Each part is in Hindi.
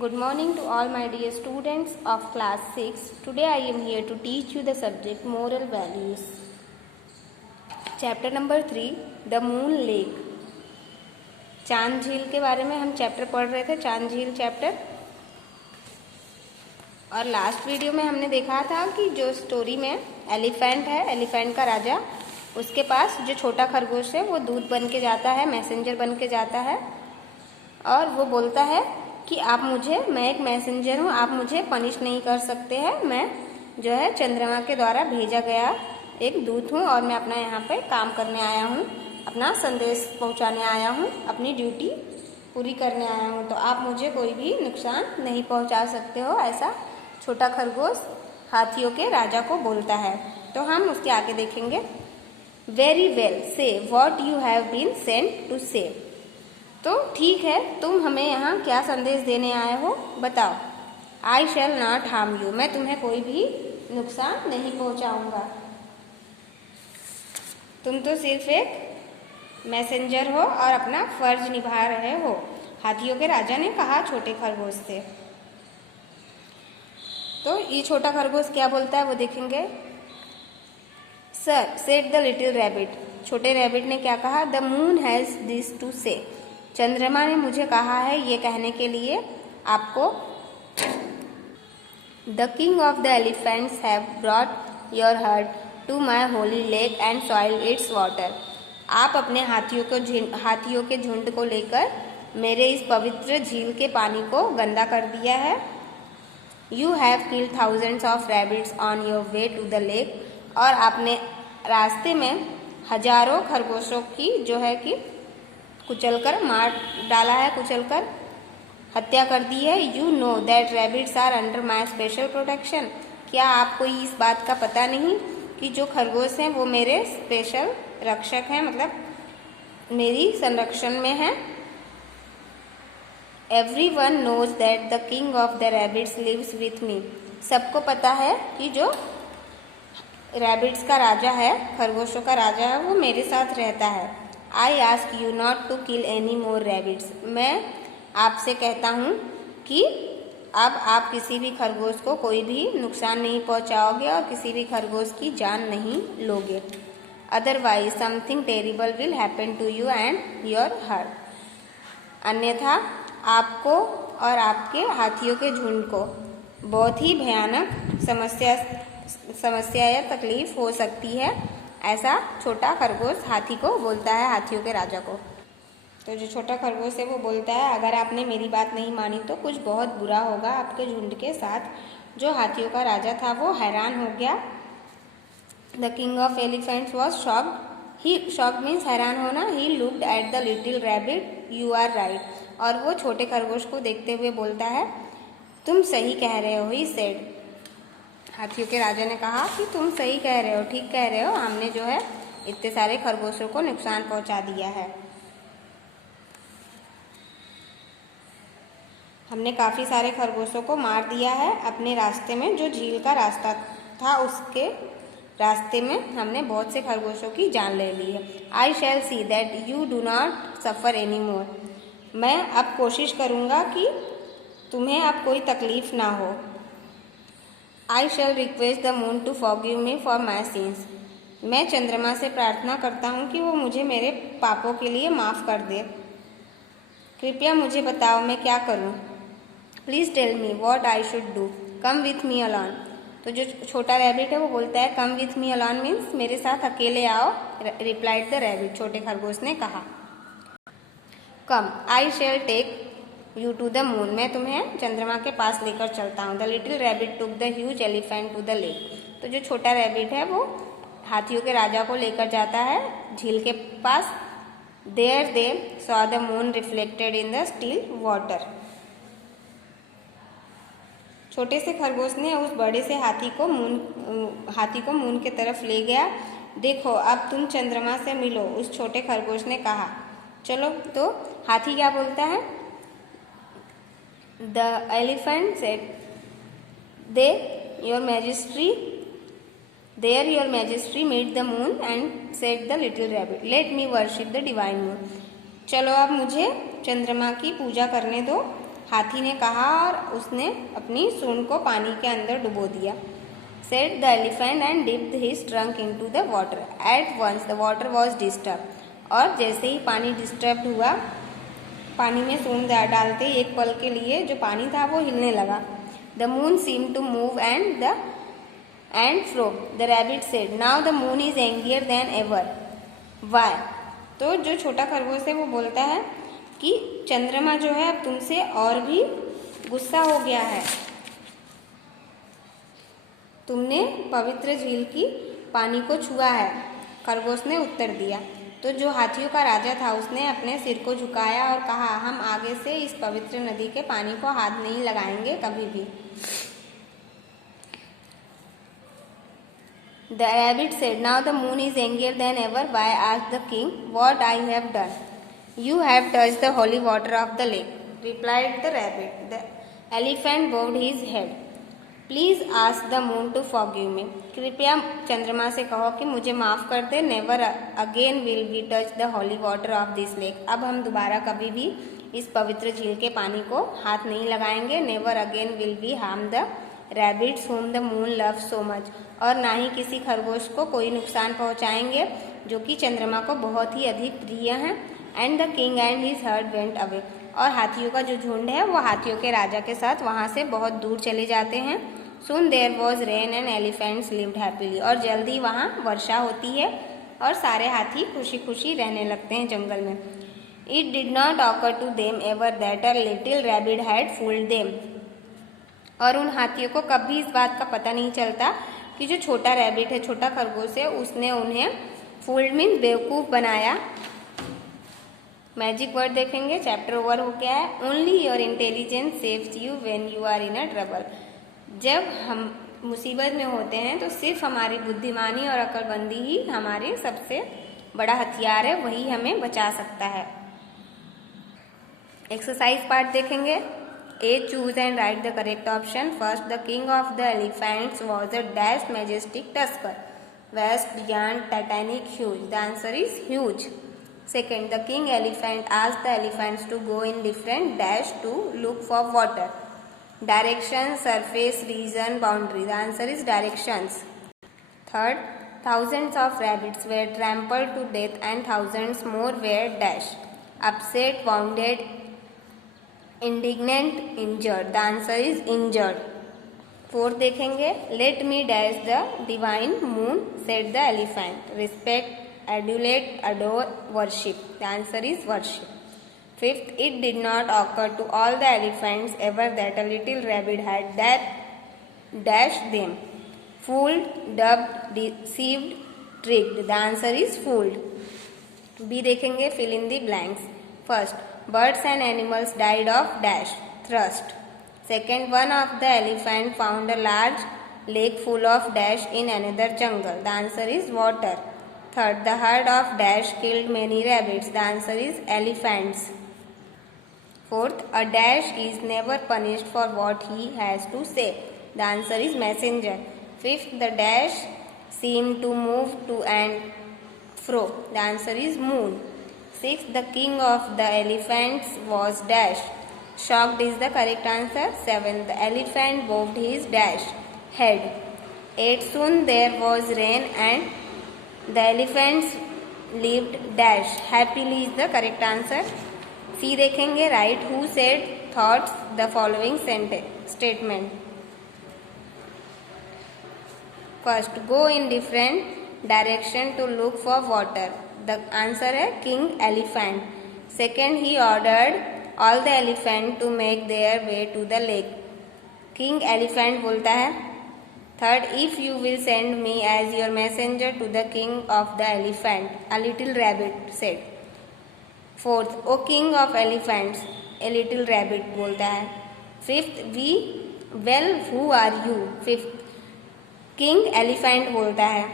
Good morning to all my dear students of class 6. Today I am here to teach you the subject moral values. Chapter number 3 The Moon Lake. चांद झील के बारे में हम चैप्टर पढ़ रहे थे, चांद झील चैप्टर। और लास्ट वीडियो में हमने देखा था कि जो स्टोरी में एलिफेंट है, एलिफेंट का राजा, उसके पास जो छोटा खरगोश है वो दूत बन के जाता है, मैसेंजर बन के जाता है और वो बोलता है कि मैं एक मैसेंजर हूँ, आप मुझे पनिश नहीं कर सकते हैं। मैं जो है चंद्रमा के द्वारा भेजा गया एक दूत हूँ और मैं अपना यहाँ पे काम करने आया हूँ, अपना संदेश पहुँचाने आया हूँ, अपनी ड्यूटी पूरी करने आया हूँ, तो आप मुझे कोई भी नुकसान नहीं पहुँचा सकते हो, ऐसा छोटा खरगोश हाथियों के राजा को बोलता है। तो हम उसके आगे देखेंगे। Very well, say what you have been sent to say. तो ठीक है, तुम हमें यहाँ क्या संदेश देने आए हो, बताओ। आई शैल नॉट हार्म यू, मैं तुम्हें कोई भी नुकसान नहीं पहुँचाऊँगा। तुम तो सिर्फ एक मैसेंजर हो और अपना फर्ज निभा रहे हो, हाथियों के राजा ने कहा छोटे खरगोश से। तो ये छोटा खरगोश क्या बोलता है वो देखेंगे। Sir, said the little rabbit, छोटे रैबिट ने क्या कहा। The moon has this to say, चंद्रमा ने मुझे कहा है ये कहने के लिए आपको। The king of the elephants have brought your herd to my holy lake and soil its water. आप अपने हाथियों के झुंड को लेकर मेरे इस पवित्र झील के पानी को गंदा कर दिया है। You have killed thousands of rabbits on your way to the lake, और आपने रास्ते में हजारों खरगोशों की जो है कि कुचलकर मार डाला है, कुचलकर हत्या कर दी है। You know that rabbits are under my special protection, क्या आपको इस बात का पता नहीं कि जो खरगोश हैं वो मेरे स्पेशल रक्षक हैं, मतलब मेरी संरक्षण में हैं। Everyone knows that the king of the rabbits lives with me, सबको पता है कि जो रैबिट्स का राजा है, खरगोशों का राजा है, वो मेरे साथ रहता है। I ask you not to kill any more rabbits, मैं आपसे कहता हूँ कि अब आप किसी भी खरगोश को कोई भी नुकसान नहीं पहुँचाओगे और किसी भी खरगोश की जान नहीं लोगे। Otherwise something terrible will happen to you and your herd, अन्यथा आपको और आपके हाथियों के झुंड को बहुत ही भयानक समस्या या तकलीफ हो सकती है, ऐसा छोटा खरगोश हाथी को बोलता है, हाथियों के राजा को। तो जो छोटा खरगोश है वो बोलता है अगर आपने मेरी बात नहीं मानी तो कुछ बहुत बुरा होगा आपके झुंड के साथ। जो हाथियों का राजा था वो हैरान हो गया। The king of elephants was shocked, he shocked means हैरान होना। He looked at the little rabbit, you are right, और वो छोटे खरगोश को देखते हुए बोलता है तुम सही कह रहे हो। ही सेड, हाथियों के राजा ने कहा कि तुम सही कह रहे हो, ठीक कह रहे हो, हमने जो है इतने सारे खरगोशों को नुकसान पहुंचा दिया है, हमने काफ़ी सारे खरगोशों को मार दिया है अपने रास्ते में। जो झील का रास्ता था उसके रास्ते में हमने बहुत से खरगोशों की जान ले ली है। I shall see that you do not suffer any more, मैं अब कोशिश करूँगा कि तुम्हें अब कोई तकलीफ़ ना हो। I shall request the moon to forgive me for my sins, मैं चंद्रमा से प्रार्थना करता हूँ कि वो मुझे मेरे पापों के लिए माफ़ कर दे। कृपया मुझे बताओ मैं क्या करूँ। Please tell me what I should do, come with me alone. तो जो छोटा रैबिट है वो बोलता है come with me alone means मेरे साथ अकेले आओ। रिप्लाइड द रैबिट, छोटे खरगोश ने कहा। Come, I shall take you to the moon, मैं तुम्हें चंद्रमा के पास लेकर चलता हूँ। The little rabbit took the huge elephant to the lake, तो जो छोटा रैबिट है वो हाथियों के राजा को लेकर जाता है झील के पास। There they saw the moon reflected in the still water, छोटे से खरगोश ने उस बड़े से हाथी को मून के तरफ ले गया। देखो अब तुम चंद्रमा से मिलो, उस छोटे खरगोश ने कहा। चलो, तो हाथी क्या बोलता है। The elephant said, there your majesty meet the moon and said the little rabbit, let me worship the divine moon. चलो अब मुझे चंद्रमा की पूजा करने दो। हाथी ने कहा और उसने अपनी सूंड को पानी के अंदर डुबो दिया। Said the elephant and dipped his trunk into the water. At once the water was disturbed. और जैसे ही पानी डिस्टर्ब हुआ, पानी में सूंड डालते ही एक पल के लिए जो पानी था वो हिलने लगा। The moon seemed to move and fro. The rabbit said, "Now the moon is angrier than ever." Why? तो जो छोटा खरगोश है वो बोलता है कि चंद्रमा जो है अब तुमसे और भी गुस्सा हो गया है, तुमने पवित्र झील की पानी को छुआ है। खरगोश ने उत्तर दिया। तो जो हाथियों का राजा था उसने अपने सिर को झुकाया और कहा, हम आगे से इस पवित्र नदी के पानी को हाथ नहीं लगाएंगे कभी भी। The rabbit said, "Now the moon is angrier than ever. Why?" asked the king. "What I have done?" "You have touched the holy water of the lake," replied the rabbit. The elephant bowed his head. "Please ask the moon to forgive me." कृपया चंद्रमा से कहो कि मुझे माफ कर दे। Never again will we touch the holy water of this lake. अब हम दोबारा कभी भी इस पवित्र झील के पानी को हाथ नहीं लगाएंगे। Never again will we harm the rabbits whom the moon loves so much. और ना ही किसी खरगोश को कोई नुकसान पहुंचाएंगे जो कि चंद्रमा को बहुत ही अधिक प्रिय हैं। And the king and his heard went away. और हाथियों का जो झुंड है वो हाथियों के राजा के साथ वहां से बहुत दूर चले जाते हैं। Soon there was rain and elephants lived happily. और जल्दी वहाँ वर्षा होती है और सारे हाथी खुशी खुशी रहने लगते हैं जंगल में। It did not occur to them ever that a little rabbit had fooled them. और उन हाथियों को कभी इस बात का पता नहीं चलता कि जो छोटा रैबिट है, छोटा खरगोश है, उसने उन्हें फूल्ड मीन बेवकूफ़ बनाया। मैजिक वर्ड देखेंगे, चैप्टर ओवर हो गया है। Only your intelligence saves you when you are in a trouble. जब हम मुसीबत में होते हैं तो सिर्फ हमारी बुद्धिमानी और अक्लमंदी ही हमारे सबसे बड़ा हथियार है, वही हमें बचा सकता है। एक्सरसाइज पार्ट देखेंगे। A. Choose and write the correct option. First, the king of the elephants was a dash majestic tusker. Vast, giant, titanic, huge. The answer is huge. Second, the king elephant asked the elephants to go in different dash to look for water. Direction, surface, region, boundary. The answer is directions. Third, thousands of rabbits were trampled to death and thousands more were dash. Upset, wounded, indignant, injured. The answer is injured. Fourth देखेंगे। Let me dash the divine moon, said the elephant. Respect, adulate, adore, worship. The answer is worship. Fifth, it did not occur to all the elephants ever that a little rabbit had dashed them. Fooled, dubbed, deceived, tricked. The answer is fooled. B देखेंगे। Fill in the blanks. First, birds and animals died of dash, thirst. Second, one of the elephant found a large lake full of dash in another jungle. The answer is water. Third, the herd of dash killed many rabbits. The answer is elephants. Fourth, a dash is never punished for what he has to say. The answer is messenger. Fifth, the dash seemed to move to and fro. The answer is moon. Sixth, the king of the elephants was dash. Shocked is the correct answer. Seventh, the elephant bowed his dash head. Eighth, soon there was rain and the elephants lived dash happily is the correct answer. C देखेंगे। Right, who said thoughts the following statement. First, go in different direction to look for water. The answer है king elephant. Second, he ordered all the elephant to make their way to the lake. King elephant बोलता है। Third, if you will send me as your messenger to the king of the elephant, a little rabbit said. Fourth, O king of elephants, a little rabbit बोलता है। Fifth, well, who are you? Fifth, king elephant बोलता है।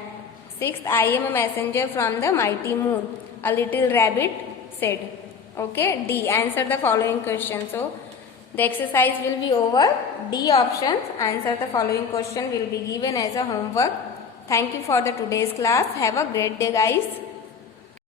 Sixth, I am a messenger from the mighty moon, a little rabbit said. Okay, D, answer the following question. So the exercise will be over. D options, answer the following question will be given as a homework. Thank you for the today's class. Have a great day, guys.